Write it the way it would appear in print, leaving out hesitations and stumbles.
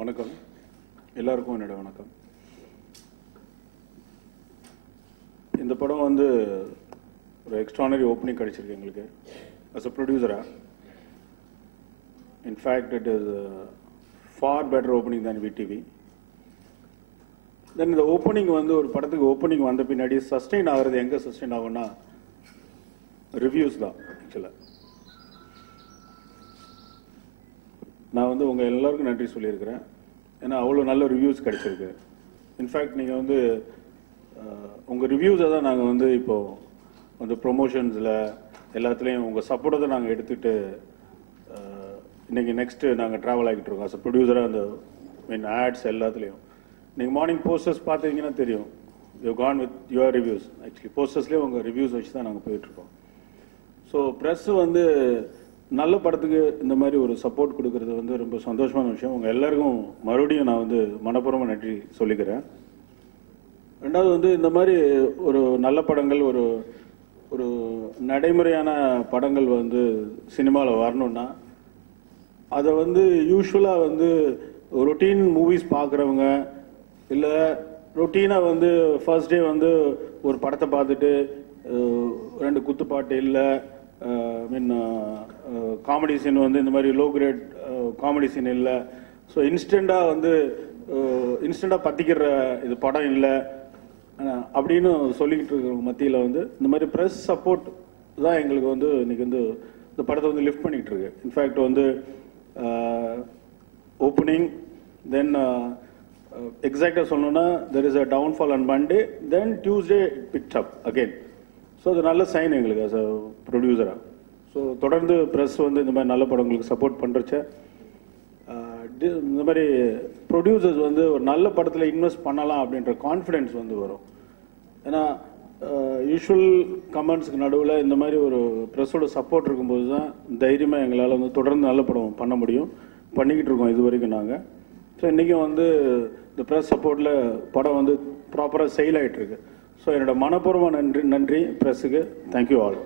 வணக்கம் எல்லாருக்கும் என்னோட வணக்கம். இந்த படம் வந்து ஒரு எக்ஸ்ட்ரானரி ஓப்பனிங் கிடைச்சிருக்கு எங்களுக்கு as a producer. In fact, it is a far better opening than VTV. Then இந்த ஓப்பனிங் வந்து ஒரு படத்துக்கு ஓப்பனிங் வந்த பின்னாடி சஸ்டெயின் ஆகிறது எங்கே சஸ்டெயின் ஆகும்னா ரிவ்யூஸ் தான். ஆக்சுவலாக நான் வந்து உங்கள் எல்லாருக்கும் நன்றி சொல்லியிருக்கிறேன். ஏன்னா அவ்வளோ நல்ல ரிவ்யூஸ் கிடைச்சிருக்கு. இன்ஃபேக்ட் நீங்கள் வந்து உங்கள் ரிவ்யூஸை தான் நாங்கள் வந்து இப்போது வந்து ப்ரொமோஷன்ஸில் எல்லாத்துலேயும் உங்கள் சப்போர்ட்டை தான் நாங்கள் எடுத்துகிட்டு இன்றைக்கி நெக்ஸ்ட்டு நாங்கள் ட்ராவல் ஆகிட்டு இருக்கோம். அஸ் ப்ரொடியூசராக அந்த ஆட்ஸ் எல்லாத்துலேயும் நீங்கள் மார்னிங் போஸ்டர்ஸ் பார்த்தீங்கன்னா தெரியும். You can with your reviews. Actually போஸ்டர்ஸ்லேயே உங்கள் ரிவ்யூஸ் வச்சு தான் நாங்கள் போயிட்டுருக்கோம். ஸோ ப்ரெஸ்ஸு வந்து நல்ல படத்துக்கு இந்த மாதிரி ஒரு சப்போர்ட் கொடுக்கறது வந்து ரொம்ப சந்தோஷமான விஷயம். உங்கள் எல்லாருக்கும் மறுபடியும் நான் வந்து மனப்பூர்வமாக நன்றி சொல்லிக்கிறேன். ரெண்டாவது வந்து இந்த மாதிரி ஒரு நல்ல படங்கள் ஒரு ஒரு நடைமுறையான படங்கள் வந்து சினிமாவில் வரணுன்னா அதை வந்து யூஸ்வலாக வந்து ரொட்டீன் மூவிஸ் பார்க்குறவங்க இல்லை ரொட்டீனாக வந்து ஃபர்ஸ்ட் டே வந்து ஒரு படத்தை பார்த்துட்டு ரெண்டு குத்துப்பாட்டு இல்லை காமெடி சீன் வந்து இந்த மாதிரி லோ கிரேட் காமெடி சீன் இல்லை, ஸோ இன்ஸ்டண்ட்டாக வந்து இன்ஸ்டண்ட்டாக பற்றிக்கிற இது படம் இல்லை அப்படின்னு சொல்லிக்கிட்டு இருக்கிற மத்தியில் வந்து இந்த மாதிரி ப்ரெஸ் சப்போர்ட் தான் எங்களுக்கு வந்து இன்றைக்கி வந்து இந்த படத்தை வந்து லிஃப்ட் பண்ணிகிட்டு இருக்கு. இன்ஃபேக்ட் வந்து ஓப்பனிங் தென் எக்ஸாக்டாக சொல்லணுன்னா there is a downfall on Monday, then Tuesday picked up again. So அது நல்ல சைன் எங்களுக்கு ஆஸ் அ ப்ரொடியூசராக. ஸோ தொடர்ந்து ப்ரெஸ் வந்து இந்த மாதிரி நல்ல படங்களுக்கு சப்போர்ட் பண்ணுறச்ச இந்த மாதிரி ப்ரொடியூசர்ஸ் வந்து ஒரு நல்ல படத்தில் இன்வெஸ்ட் பண்ணலாம் அப்படின்ற கான்ஃபிடென்ஸ் வந்து வரும். ஏன்னா யூஷுவல் கமெண்ட்ஸுக்கு நடுவில் இந்த மாதிரி ஒரு ப்ரெஸ்ஸோட சப்போர்ட் இருக்கும்போது தான் தைரியமாக எங்களால் வந்து தொடர்ந்து நல்ல படம் பண்ண முடியும். பண்ணிக்கிட்டு இருக்கோம் இது வரைக்கும் நாங்கள். ஸோ இன்றைக்கும் வந்து இந்த ப்ரெஸ் சப்போர்ட்டில் படம் வந்து ப்ராப்பராக செயல் ஆகிட்டுருக்கு. ஸோ என்னோட மனப்பூர்வமான நன்றி ப்ரெஸ்ஸுக்கு. Thank you all.